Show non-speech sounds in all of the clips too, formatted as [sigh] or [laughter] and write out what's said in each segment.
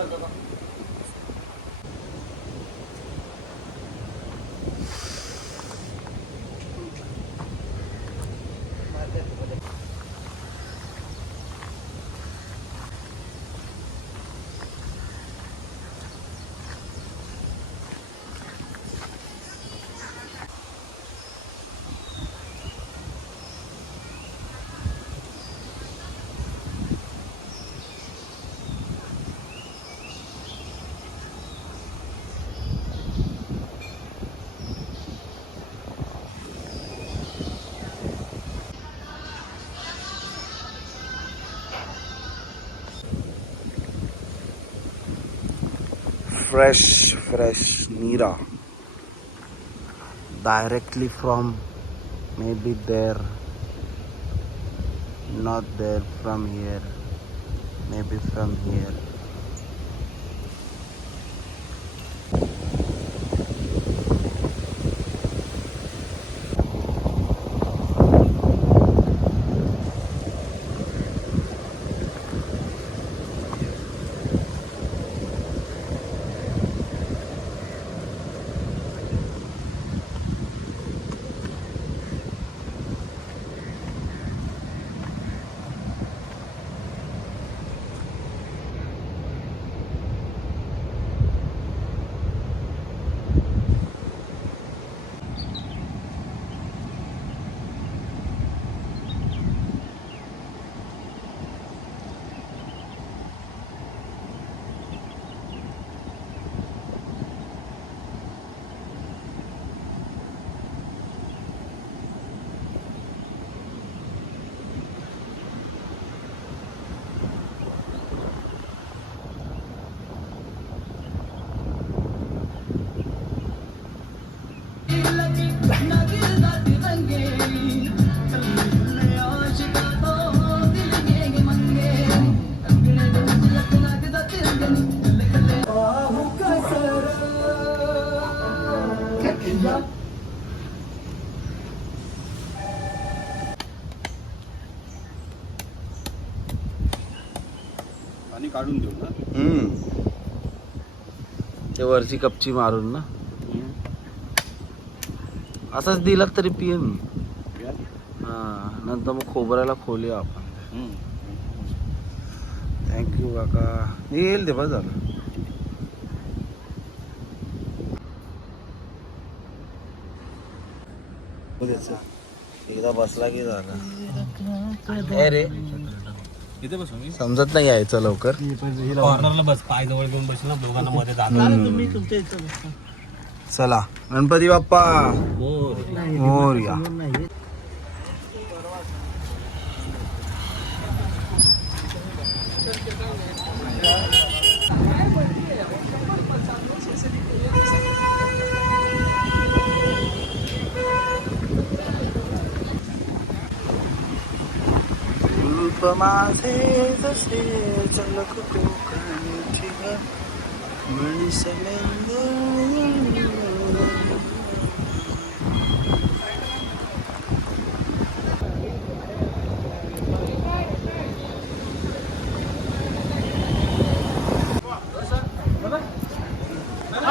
앉아서 fresh fresh nira. Directly from maybe there not there from here maybe from here काढून देऊ ना. हम्म. ते वरची कपची मारून ना. असंच दिलात तरी पिईन हा नंतर मग खोबऱ्याला खोलूया आपण. थँक्यू काका. येईल ते बस झालं. एकदा बसला की झालं. रे इथे बसू मी. समजत नाही यायचं लवकर. कॉर्नरला बस. पाय जवळ घेऊन बसला दोघांना मध्ये जाणार चला. गणपती बाप्पा. मोरिया. रूप माझे जसे झलक कोकणची मणी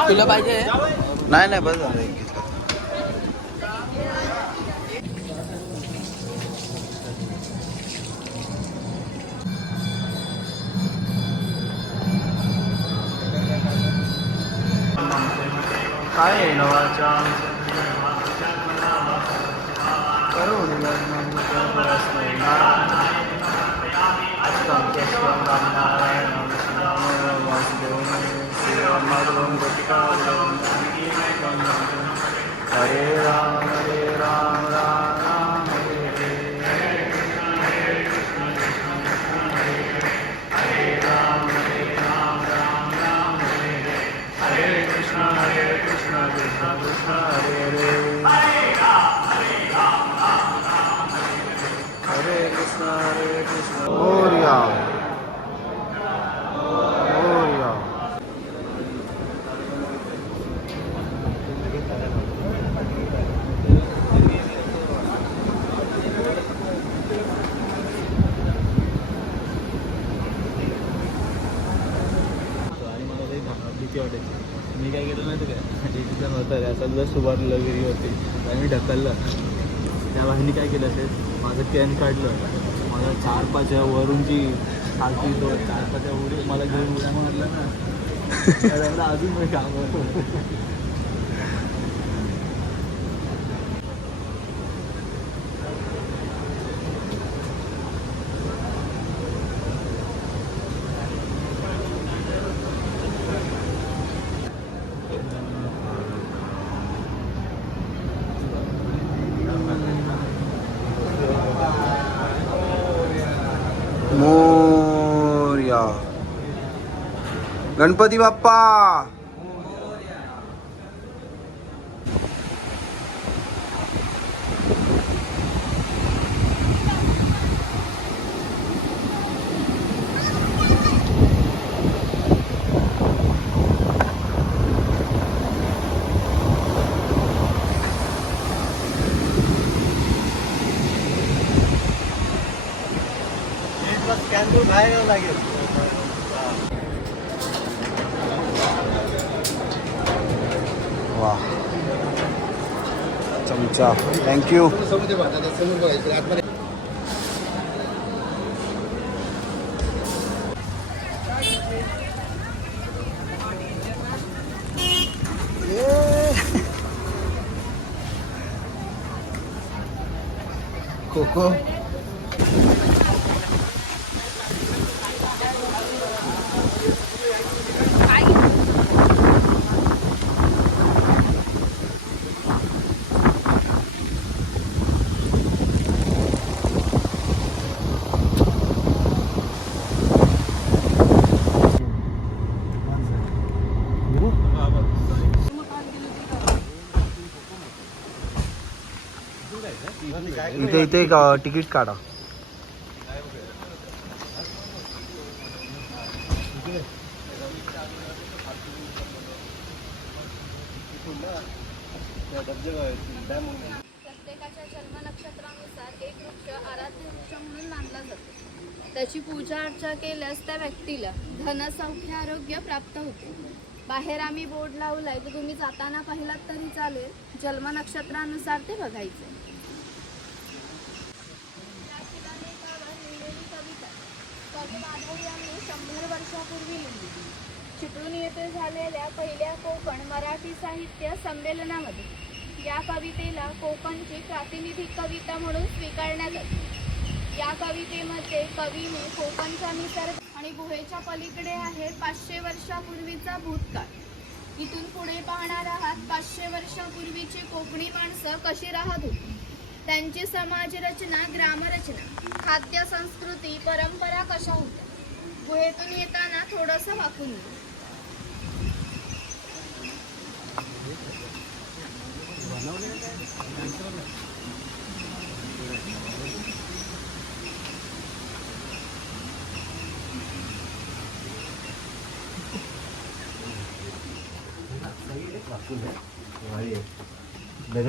तुला पाहिजे? नाही नाही बस हरे राम म्हाताऱ्या सगळं सुभारलं विहिरी होती. त्यांनी ढकललं. त्या बाईंनी काय केलं असेल? माझं कॅन काढलं. मला चार पाच वरून जी खालती तो चार पाच उडी मला घेऊन उड्या मारलं [laughs] अजून मी काम मोर्या गणपती बाप्पा स्कॅन बाहेर यावं लागेल वा चमचा थँक्यू कोको इथे इथे एक तिकीट काढा. प्रत्येकाच्या जन्म नक्षत्रानुसार एक वृक्ष आराध्य वृक्ष म्हणून मानला जातो. त्याची पूजा अर्चा केल्यास त्या व्यक्तीला धनसौख्य आरोग्य प्राप्त होते. बाहेर आम्ही बोर्ड लावलाय तर तुम्ही जाताना पाहिलात तरी चालेल. जन्म नक्षत्रानुसार ते बघायचं या शिलालेखावर लिहिलेली कविता कवी माधव यांनी शंभर वर्षापूर्वी लिहिली. चिपळूण येथे झालेल्या पहिल्या कोकण मराठी साहित्य संमेलनामध्ये या कवितेला कोकणची प्रातिनिधिक कविता म्हणून स्वीकारण्यात आली. या कवितेमध्ये कवीने कोकणचा निसर्ग आणि गुहेच्या पलीकडे आहे पाचशे वर्षापूर्वीचा भूतकाळ. इथून पुढे पाहणार आहात पाचशे वर्षापूर्वीची कोकणी माणसं कशी राहत होती? त्यांची समाजरचना ग्रामरचना खाद्य संस्कृती परंपरा कशा होत्या? गुहेतून येताना थोडंसं वाकून येईल नॅचरल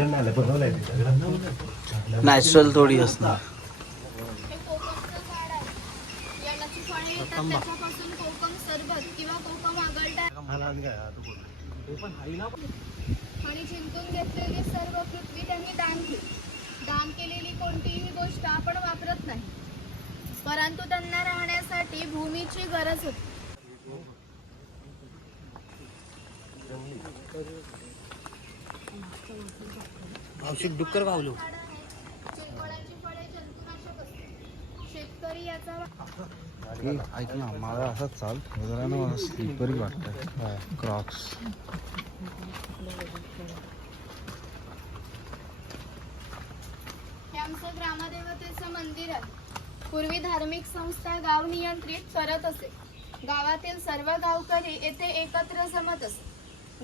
आहे बनवलं आहे किंवा कोकम आगळता आणि जिंकून घेतलेली सर्व पृथ्वी त्यांनी दान केली. दान केलेली कोणतीही गोष्ट आपण वापरत नाही. परंतु त्यांना राहण्यासाठी भूमीची गरज होती. औषध डुक्कर पावलो ऐक ना मला असंच चाल. जरा ना मला स्लिपरी वाटतंय. क्रॉक्स हे आमचं ग्रामदेवतेचं मंदिर आहे. पूर्वी धार्मिक संस्था गाव नियंत्रित करत असे. गावातील सर्व गावकरी येथे एकत्र जमत असे.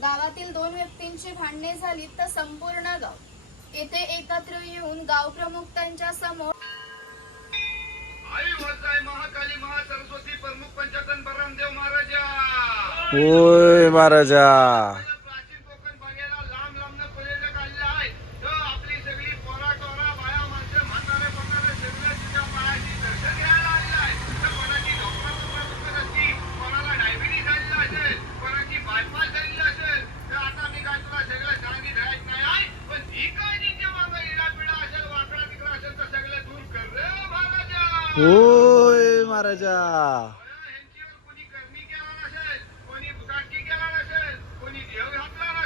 गावातील दोन व्यक्तींची भांडणे झाली तर संपूर्ण गाव. येथे एकत्र येऊन गाव प्रमुख त्यांच्यासमोर ओय महाराजा प्राचीन कोकण बघायला लांब लांब खोलेलं काढलं आहे तर आपली सगळी पोरा टोरा बाया माणसं म्हातारे म्हातारे सगळं तुझ्या पायाची दर्शन घ्यायला आलेलं आहे तर कोणाची डॉक्टर दुखत असती कोणाला डायबिटीस झालेला असेल कोणाची बायपास झालेली असेल तर आता मी काय तुला सगळं होय महाराजा ह्यांच्यावर कोणी करणी केला नसेल कोणी बुटाटकी केला नसेल कोणी देव घातला नसेल तर तू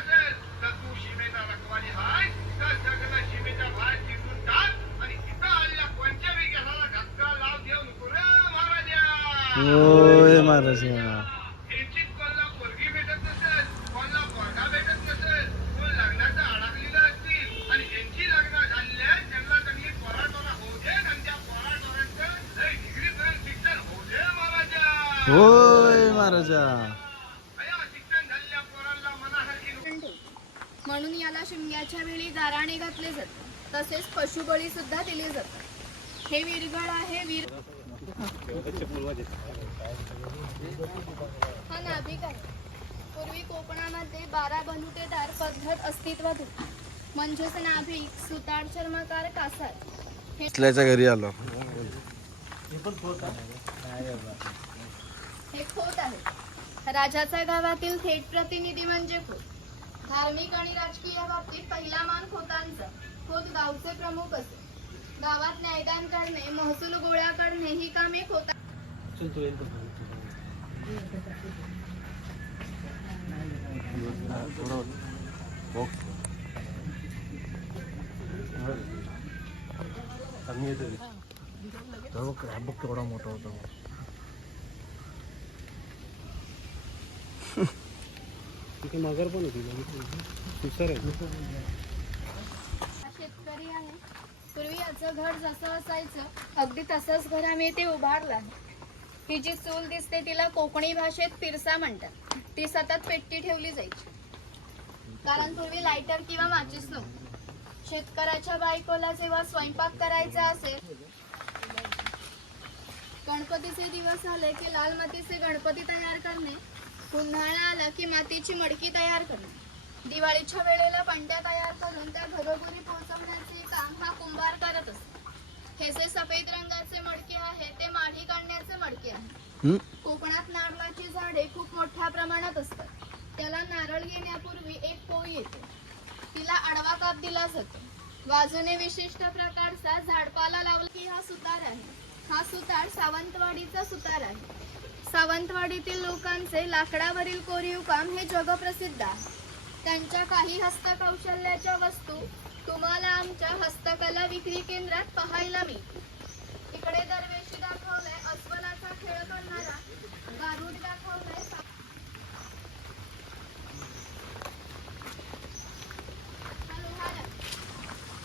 सीमेचा रखवाली हाय तर सगळं सीमेच्या बाहेर तिथून टाक आणि तिथं आलेल्या पंचवी केसाला धक्का लाव देऊ नको रे महाराजा होय महाराजा यांचीच कोणाला पोरगी भेटत नसेल कोणाला पोरगा भेटत नसेल कोण लग्नाचं अडकलेलं असतील आणि ज्यांची लग्न झालेली आहेत त्यांना त्यांनी पोराटोरा होऊ दे आणि त्या पोराटोरांचं लय डिग्रीपर्यंत शिक्षण होऊ दे महाराजा होय महाराजा अया शिक्षण झालेल्या पोरांना मनासारखी पण ठेवतो. म्हणून याला शिमग्याच्या वेळी गाराणे घातले जाते तसेच पशुबळी सुद्धा दिले जातात. हे वीरगळ आहे वीर हा नाभिक आहे. पूर्वी कोकणामध्ये बारा बलुटेदार पद्धत अस्तित्वात होती. म्हणजेच नाभिक सुतार चर्मकार कासार. हे घरी आलो हे खोत आहे. राजाच्या गावातील थेट प्रतिनिधी म्हणजे खोत. धार्मिक आणि राजकीय बाबतीत पहिला मान खोतांचा. खोत गावचे प्रमुख असे. गावात न्यायदान करणे महसूल गोळा करणे ही कामे खोता केवढा मोठा होता मगर पण होती हुशार आहे हा शेतकरी आहे पूर्वी घर जसं असायचं अगदी तसंच घर आम्ही ते उभारलं. आहे ही जी चूल दिसते तिला कोकणी भाषेत पिरसा म्हणतात. ती सतत पेट्टी ठेवली जायची. कारण पूर्वी लायटर किंवा माचीस नव्हती. शेतकऱ्याच्या बायकोला जेव्हा स्वयंपाक करायचा असेल गणपतीचे दिवस आले की लाल मातीचे गणपती तयार करणे उन्हाळा आला की मातीची मडकी तयार करणे. दिवाळीच्या वेळेला पंट्या तयार करून त्या घरोघरी पोहोचवण्याचे काम हा कुंभार करत असतो. हे जे सफेद रंगाचे मडके आहे ते माढी काढण्याचे मडके आहे? कोकणात नारळाची झाडे खूप मोठ्या प्रमाणात असतात. त्याला नारळ घेण्यापूर्वी एक पोळी येते. तिला आडवा काप दिला जातो. बाजूने विशिष्ट प्रकारचा झाडपाला लावला की हा सुतार आहे. हा सुतार सावंतवाडीचा सुतार आहे. सावंतवाडीतील लोकांचे लाकडावरील कोरीव काम हे जगप्रसिद्ध आहे. त्यांच्या काही हस्तकौशल्याच्या वस्तू तुम्हाला आमच्या हस्तकला विक्री केंद्रात पाहायला मिळतील. इकडे दरवेशी दाखवलाय अस्वलाचा खेळ करणारा. गारुड दाखवलाय.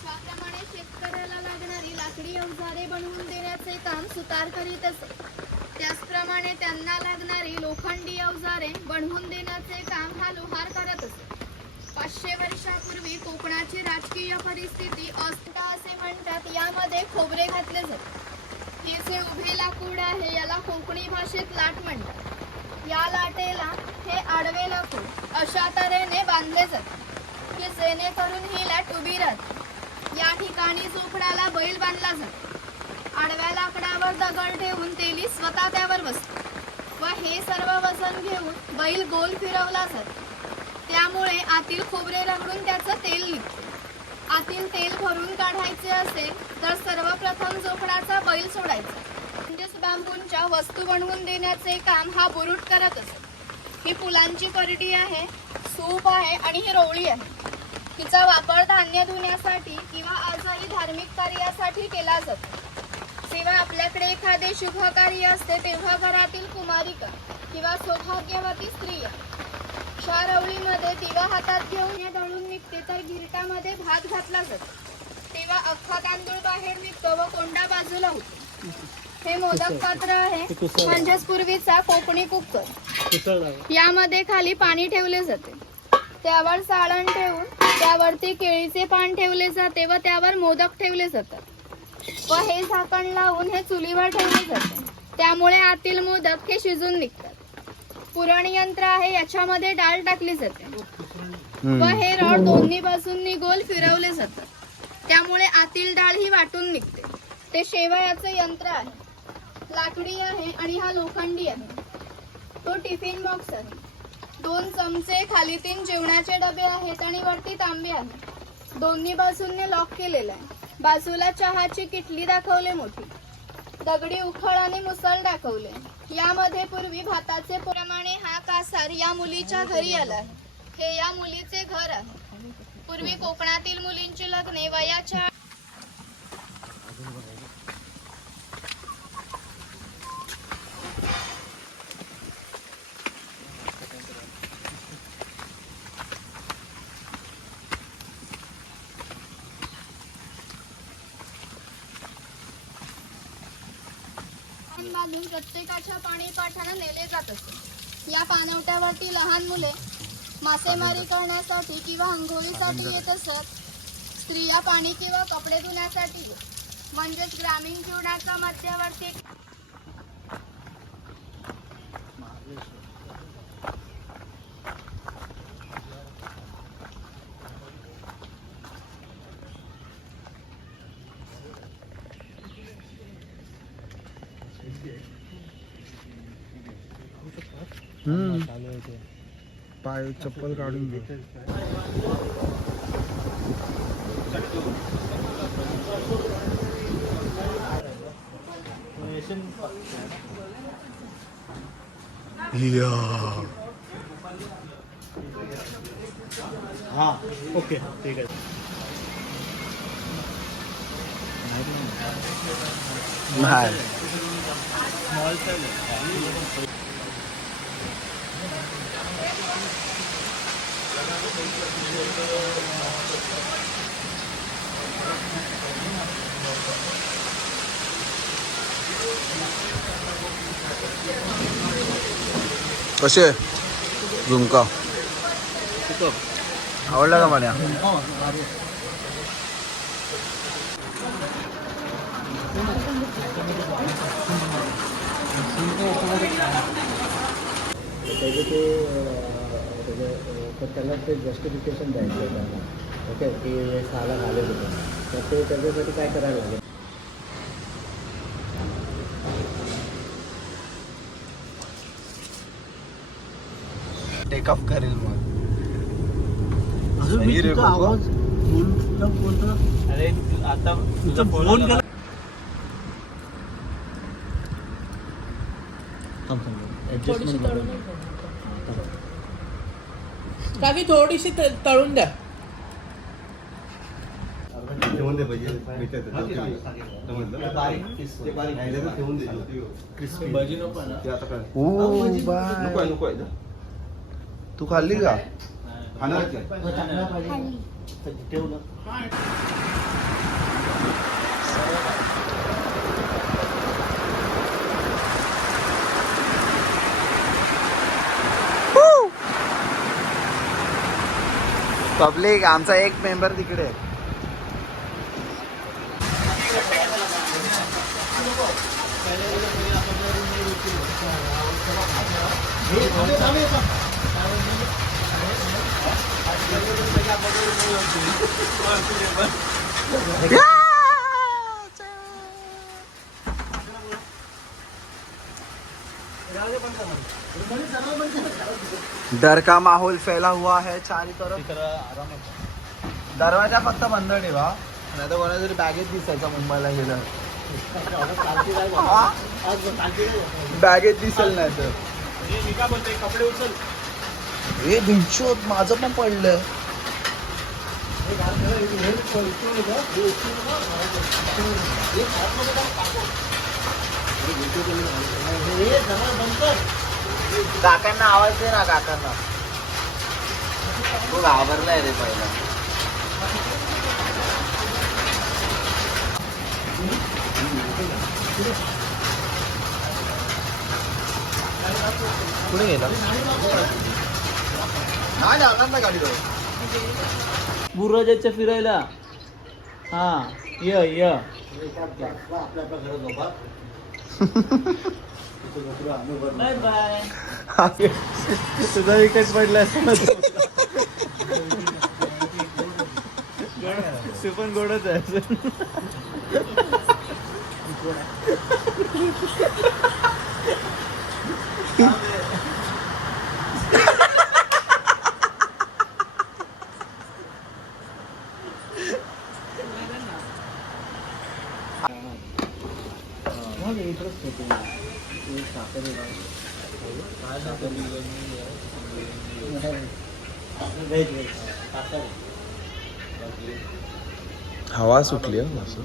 त्याप्रमाणे शेतकऱ्याला लागणारी लाकडी अवजारे बनवून देण्याचे काम सुतार करीत असे. त्याचप्रमाणे त्यांना लागणारी लोखंडी अवजारे बनवून देण्याचे काम हा लोहार करत असे. पाचशे वर्षापूर्वी कोकणाची राजकीय परिस्थिती अस्ता असे म्हणतात. यामध्ये खोबरे घातले जाते. हे जे उभे लाकूड आहे याला कोकणी भाषेत लाट म्हणतात. या लाटेला हे आडवे लाकूड अशा तऱ्हेने बांधले जाते. की जेणेकरून ही लाट उभी राहते. या ठिकाणी झोपडाला बैल बांधला जातो. आडव्या लाकडावर दगड ठेवून तेली स्वतः त्यावर बसते. व हे सर्व वजन घेऊन बैल गोल फिरवला जातो. त्यामुळे आतील खोबरे रगडून त्याचं तेल निघतं. आतील तेल भरून काढायचे असेल तर सर्वप्रथम जोखडाचा बैल सोडायचा. म्हणजेच बांबूंच्या वस्तू बनवून देण्याचे काम हा बुरुट करत असे ही फुलांची करडी आहे सूप आहे आणि ही रोवळी आहे. तिचा वापर धान्य धुण्यासाठी किंवा आजही धार्मिक कार्यासाठी केला जातो. जेव्हा आपल्याकडे एखादे शुभ कार्य असते तेव्हा घरातील कुमारिका किंवा सौभाग्यवती स्त्रिया शारवळीमध्ये दिवा हातात घेऊन हे दळून निघते तर घिरटामध्ये भात घातला जातो. तेव्हा अख्खा तांदूळ बाहेर निघतो व कोंडा बाजूला होतो. हे मोदक पात्र आहे. म्हणजेच पूर्वीचा कोकणी कुकर. यामध्ये खाली पाणी ठेवले जाते. त्यावर साळण ठेवून त्यावरती केळीचे पान ठेवले जाते व त्यावर मोदक ठेवले जातात. व हे झाकण लावून हे चुलीवर ठेवले जाते. त्यामुळे आतील मोदक हे शिजून निघतात. पुरण यंत्र आहे याच्यामध्ये डाळ टाकली जाते. व. हे रॉड दोन्ही बाजूंनी गोल फिरवले जातात. त्यामुळे आतील डाळ ही वाटून निघते. ते शेवयाचं यंत्र आहे. लाकडी आहे आणि हा लोखंडी आहे. तो टिफिन बॉक्स आहे. दोन चमचे खाली तीन जेवणाचे डबे आहेत आणि वरती तांबे आहे दोन्ही बाजूंनी लॉक केलेला आहे. बाजूला चहाची किटली दाखवले मोठी. दगडी उखळ आणि मुसळ दाखवले. यामध्ये पूर्वी भाताचे प्रमाणे हा कासार या मुलीच्या घरी आला. हे या मुलीचे घर आहे. पूर्वी कोकणातील मुलींची लग्ने वयाच्या बांधून प्रत्येकाच्या पाणी पाठानं नेले जात असे. या पाणवट्यावरती लहान मुले मासेमारी करण्यासाठी किंवा आंघोळीसाठी येत असत स्त्रिया पाणी किंवा कपडे धुण्यासाठी म्हणजेच ग्रामीण जीवनाचा मध्यवर्ती पाय चप्पल काढून घे. हा ओके ठीक आहे. नाही स्मॉल साईज कसे झुमका आवडला का मला त्याचं ते त्याचं त्याला ते जस्टिफिकेशन द्यायचं आहे त्यांना ओके की हे सहाला झाले होते तर ते त्याच्यासाठी काय करायला लागेल टेक ऑफ करेल मग अजून मी तुझा. आवाज बोलता बोलता अरे आता तुझा फोन केला ॲडजस्टमेंट काकी थोडीशी त- तळून द्या. ठेवून दे पाहिजे ते आता काय? ओ नको आहे बाय नको आहे तू खाल्ली का? ठेवलं पब्लिक आमचा एक मेंबर तिकडे. [laughs] डर का माहौल फैला हुआ है चारी तरफ? दरवाजा फक्त बंद ठेवा नाही तर कोणा तरी बॅगेत दिसायचा मुंबईला गेलं बॅगेत दिसेल नाही तर कपडे उचल हे भिंचोत माझं पण पडलं काकांना आवाज दे ना काकांना. तो घाबरलाय रे पहिला. कुठे गेला? नाही जाणार ना गाडी बुर्राजाच्या फिरायला. हा य य. [laughs] बाय बाय तुझा विकेट पडला तू पण गोडच आहे ते इंटरेस्ट हवा सुटली असं.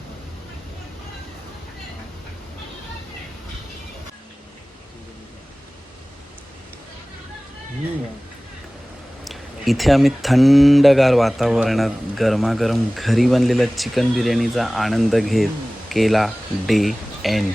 इथे आम्ही थंडगार वातावरणात गरमागरम घरी बनलेल्या चिकन बिर्याणीचा आनंद घेत केला डे एंड